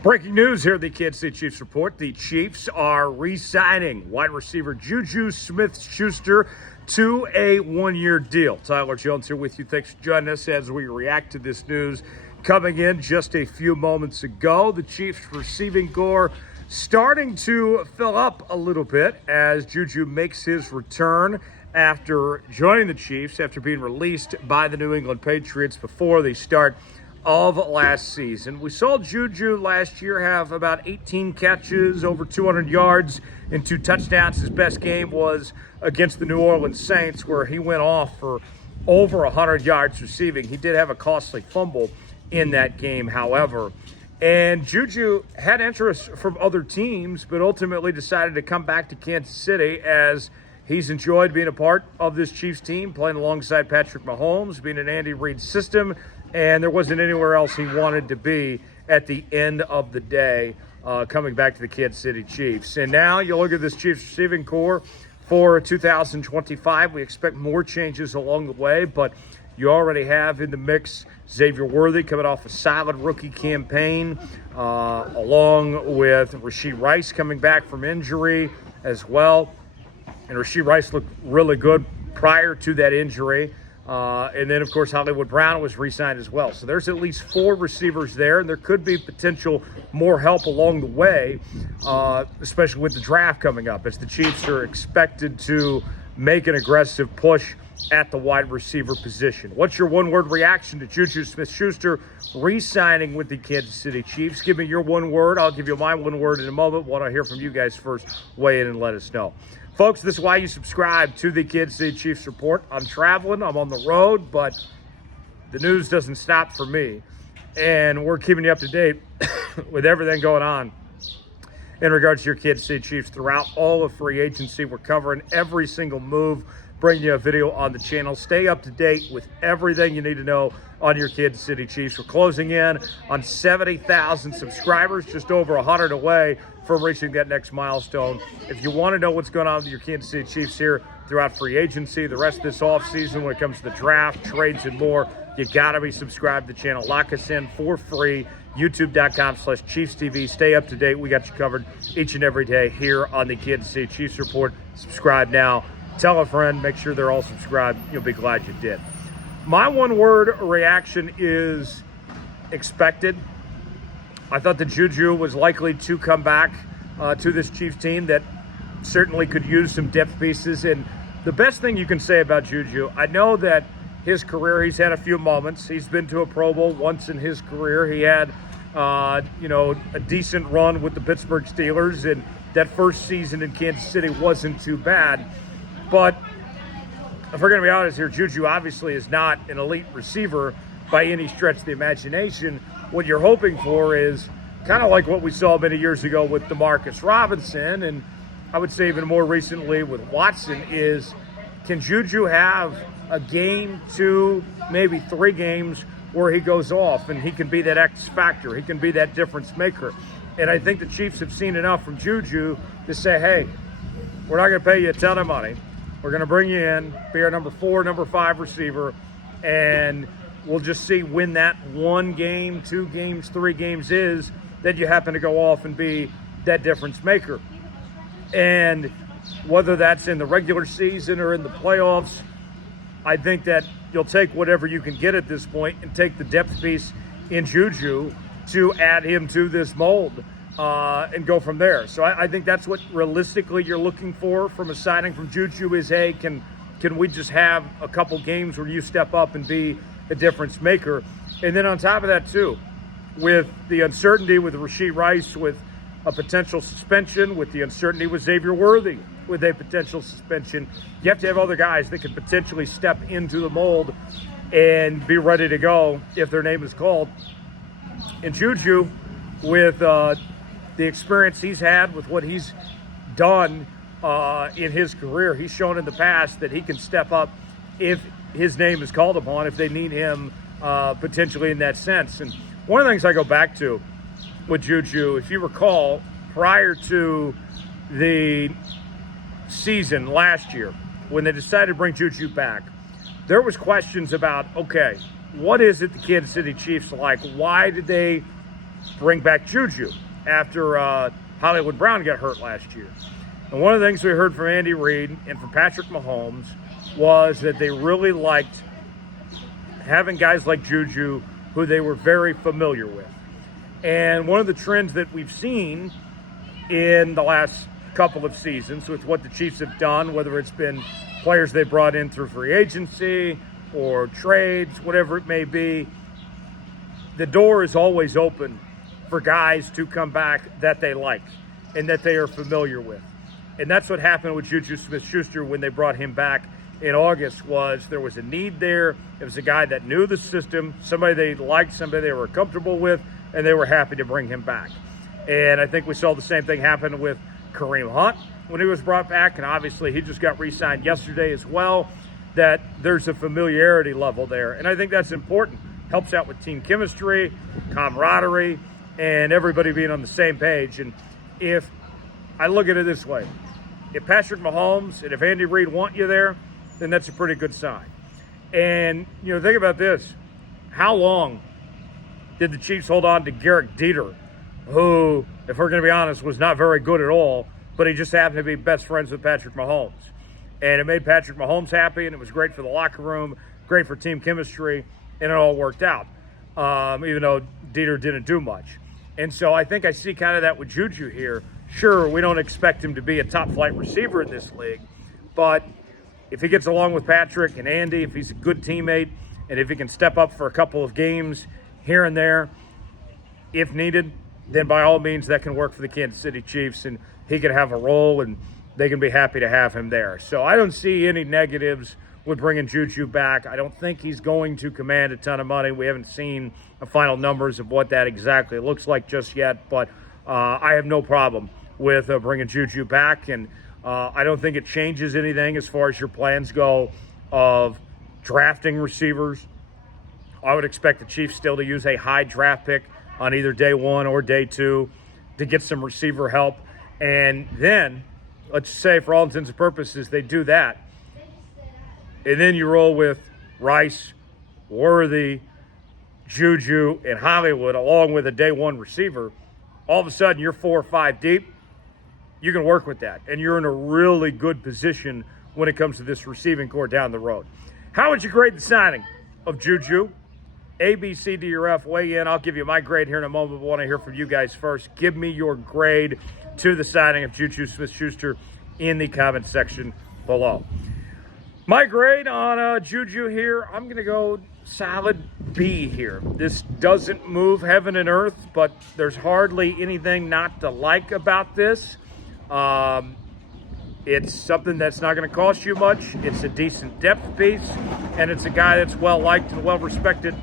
Breaking news here at the Kansas City Chiefs Report. The Chiefs are re-signing wide receiver JuJu Smith-Schuster to a one-year deal. Tyler Jones here with you. Thanks for joining us as we react to this news coming in just a few moments ago. The Chiefs receiving corps starting to fill up a little bit as JuJu makes his return after joining the Chiefs after being released by the New England Patriots before the start of last season. We saw JuJu last year have about 18 catches, over 200 yards, and 2 touchdowns. His best game was against the New Orleans Saints, where he went off for over 100 yards receiving. He did have a costly fumble in that game, however. And JuJu had interest from other teams, but ultimately decided to come back to Kansas City as he's enjoyed being a part of this Chiefs team, playing alongside Patrick Mahomes, being in Andy Reid's system, and there wasn't anywhere else he wanted to be at the end of the day, coming back to the Kansas City Chiefs. And now you look at this Chiefs receiving corps for 2025. We expect more changes along the way, but you already have in the mix Xavier Worthy coming off a solid rookie campaign, along with Rashee Rice coming back from injury as well. And Rashee Rice looked really good prior to that injury. And then, of course, Hollywood Brown was re-signed as well. So there's at least 4 receivers there, and there could be potential more help along the way, especially with the draft coming up, as the Chiefs are expected to make an aggressive push at the wide receiver position. What's your one-word reaction to JuJu Smith-Schuster re-signing with the Kansas City Chiefs? Give me your one word. I'll give you my one word in a moment. Want to hear from you guys first. Weigh in and let us know. Folks, this is why you subscribe to the Kansas City Chiefs Report. I'm traveling, I'm on the road, but the news doesn't stop for me. And we're keeping you up to date with everything going on in regards to your Kansas City Chiefs throughout all of free agency. We're covering every single move, bringing you a video on the channel. Stay up to date with everything you need to know on your Kansas City Chiefs. We're closing in on 70,000 subscribers, just over 100 away from reaching that next milestone. If you want to know what's going on with your Kansas City Chiefs here throughout free agency, the rest of this offseason when it comes to the draft, trades, and more, you got to be subscribed to the channel. Lock us in for free, youtube.com/ChiefsTV. Stay up to date. We got you covered each and every day here on the Kansas City Chiefs Report. Subscribe now. Tell a friend. Make sure they're all subscribed. You'll be glad you did. My one-word reaction is expected. I thought that JuJu was likely to come back to this Chiefs team that certainly could use some depth pieces. And the best thing you can say about JuJu, I know that his career, he's had a few moments. He's been to a Pro Bowl once in his career. He had, a decent run with the Pittsburgh Steelers, and that first season in Kansas City wasn't too bad. But if we're going to be honest here, JuJu obviously is not an elite receiver by any stretch of the imagination. What you're hoping for is kind of like what we saw many years ago with DeMarcus Robinson, and I would say even more recently with Watson, is can JuJu have a game, 2, maybe 3 games where he goes off and he can be that X factor, he can be that difference maker. And I think the Chiefs have seen enough from JuJu to say, hey, we're not going to pay you a ton of money. We're going to bring you in, be our number 4, number 5 receiver, and we'll just see when that 1 game, 2 games, 3 games is that you happen to go off and be that difference maker. And whether that's in the regular season or in the playoffs, I think that you'll take whatever you can get at this point and take the depth piece in JuJu to add him to this mold. And go from there. So I think that's what realistically you're looking for from a signing from JuJu is, hey, can we just have a couple games where you step up and be a difference maker? And then on top of that too, with the uncertainty with Rashee Rice with a potential suspension, with the uncertainty with Xavier Worthy with a potential suspension, you have to have other guys that can potentially step into the mold and be ready to go if their name is called. And JuJu, with the experience he's had with what he's done in his career, he's shown in the past that he can step up if his name is called upon, if they need him potentially in that sense. And one of the things I go back to with JuJu, if you recall, prior to the season last year, when they decided to bring JuJu back, there was questions about, okay, what is it the Kansas City Chiefs like? Why did they bring back JuJu after Hollywood Brown got hurt last year. And one of the things we heard from Andy Reid and from Patrick Mahomes was that they really liked having guys like JuJu who they were very familiar with. And one of the trends that we've seen in the last couple of seasons with what the Chiefs have done, whether it's been players they brought in through free agency or trades, whatever it may be, the door is always open for guys to come back that they like and that they are familiar with. And that's what happened with JuJu Smith-Schuster when they brought him back in August. Was there was a need there. It was a guy that knew the system, somebody they liked, somebody they were comfortable with, and they were happy to bring him back. And I think we saw the same thing happen with Kareem Hunt when he was brought back, and obviously he just got re-signed yesterday as well, that there's a familiarity level there. And I think that's important. Helps out with team chemistry, camaraderie, and everybody being on the same page. And if I look at it this way, if Patrick Mahomes and if Andy Reid want you there, then that's a pretty good sign. And, you know, think about this. How long did the Chiefs hold on to Garrett Dieter, who, if we're going to be honest, was not very good at all, but he just happened to be best friends with Patrick Mahomes. And it made Patrick Mahomes happy, and it was great for the locker room, great for team chemistry, and it all worked out, even though Dieter didn't do much. And so I think I see kind of that with JuJu here. Sure, we don't expect him to be a top-flight receiver in this league, but if he gets along with Patrick and Andy, if he's a good teammate, and if he can step up for a couple of games here and there, if needed, then by all means that can work for the Kansas City Chiefs, and he can have a role, and they can be happy to have him there. So I don't see any negatives with bringing JuJu back. I don't think he's going to command a ton of money. We haven't seen the final numbers of what that exactly looks like just yet, but I have no problem with bringing JuJu back, and I don't think it changes anything as far as your plans go of drafting receivers. I would expect the Chiefs still to use a high draft pick on either day one or day two to get some receiver help. And then, let's say for all intents and purposes, they do that. And then you roll with Rice, Worthy, JuJu, and Hollywood along with a day one receiver. All of a sudden, you're 4 or 5 deep. You can work with that. And you're in a really good position when it comes to this receiving core down the road. How would you grade the signing of JuJu? A, B, C, D, or F, weigh in. I'll give you my grade here in a moment, but I want to hear from you guys first. Give me your grade to the signing of JuJu Smith-Schuster in the comment section below. My grade on JuJu here, I'm going to go solid B here. This doesn't move heaven and earth, but there's hardly anything not to like about this. It's something that's not going to cost you much. It's a decent depth piece, and it's a guy that's well-liked and well-respected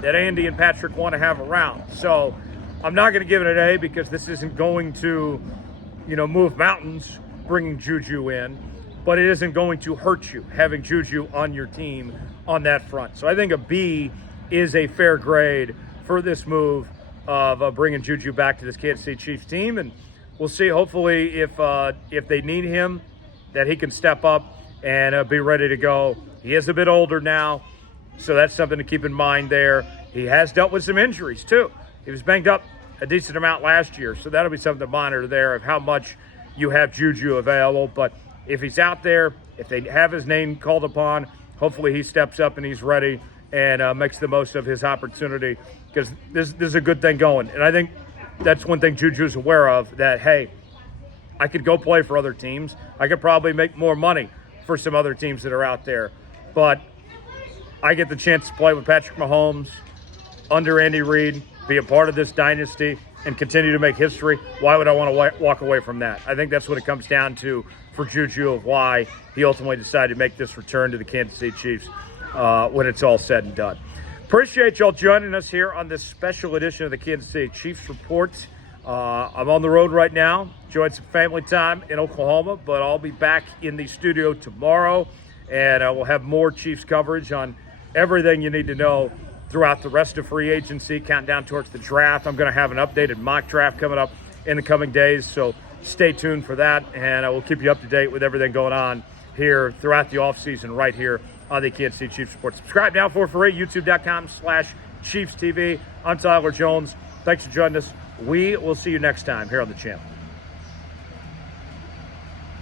that Andy and Patrick want to have around. So I'm not going to give it an A because this isn't going to, move mountains bringing JuJu in, but it isn't going to hurt you having JuJu on your team on that front. So I think a B is a fair grade for this move of bringing JuJu back to this Kansas City Chiefs team, and we'll see. Hopefully, if they need him, that he can step up and be ready to go. He is a bit older now, so that's something to keep in mind there. He has dealt with some injuries, too. He was banged up a decent amount last year, so that'll be something to monitor there of how much you have JuJu available. But if he's out there, if they have his name called upon, hopefully he steps up and he's ready and makes the most of his opportunity, because this is a good thing going. And I think that's one thing JuJu's aware of, that, hey, I could go play for other teams. I could probably make more money for some other teams that are out there. But I get the chance to play with Patrick Mahomes under Andy Reid, be a part of this dynasty, and continue to make history. Why would I want to walk away from that? I think that's what it comes down to for JuJu, of why he ultimately decided to make this return to the Kansas City Chiefs when it's all said and done. Appreciate y'all joining us here on this special edition of the Kansas City Chiefs Report. I'm on the road right now, enjoying some family time in Oklahoma, but I'll be back in the studio tomorrow, and we'll have more Chiefs coverage on everything you need to know throughout the rest of free agency, counting down towards the draft. I'm going to have an updated mock draft coming up in the coming days, so stay tuned for that, and I will keep you up to date with everything going on here throughout the offseason right here on the Kansas City Chiefs Report. Subscribe now for free, youtube.com/ChiefsTV. I'm Tyler Jones. Thanks for joining us. We will see you next time here on the channel.